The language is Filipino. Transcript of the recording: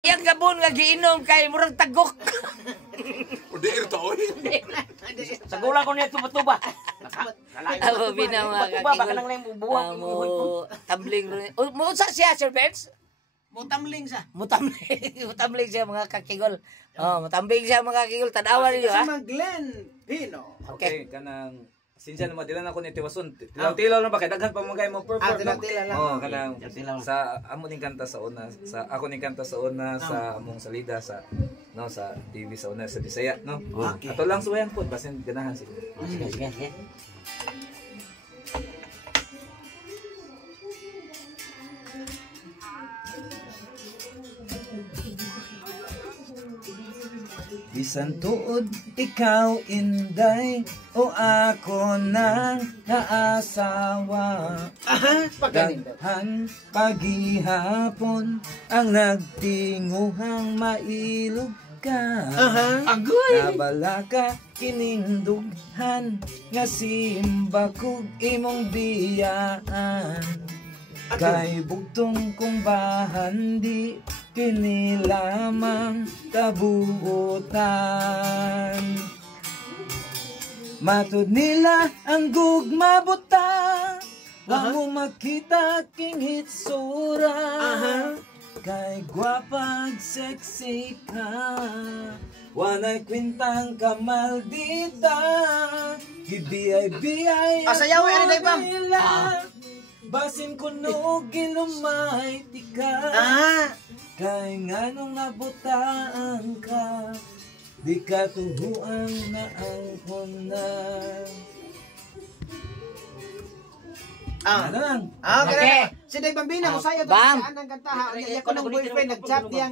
Yang gabon nga giinom kay murag tagok. Udi ito oy. Sagula ko niya tuba-tuba. Ako binawa Tuba ba kanang nang bubuhat mo tumbling. Mo sa siya Sir Benz? Mutamling sa. Mutamling siya mga kakigol. Oh, mutambling siya mga kakigol. Tanawa niyo ha. Sa Glenn Pino. Okay, kanang sinsa naman dilan ako ni Tiwason. Tilaw-tilaw na ba kay daghan pa mo mo perform. Tilaw-tilaw lang. Oh, kanang sa amo ning kanta sa una, sa ako ning kanta sa una sa among salida sa no sa TV sa una sa Bisaya, no. Okay. Ato lang suwayan pod basin ganahan sila. Sige. Bisan tuod ikaw inday o ako nang naasawa. Daghan pagihapon ang nagtinguhang mailog ka. Nabala ka kining dughan nga simba kog imong biyaan. Kay bugtong kong bahan di kini lamang kabuutan. Matud nila ang gugma buta, wa mo makita king hitsura. Kay gwapag sexy ka, wanay kwintang kamaldita. Gibiyay-biyay Sayaw ani day bam. basin kuno gilumay tika. Kay nganong nabutaan ka, di ka tuhuan na ang hunan. Ano lang? Okay. Si Day Bambina mo sayo to Bam. sa andang kanta ha. Iya ko ng boyfriend nag-chat diya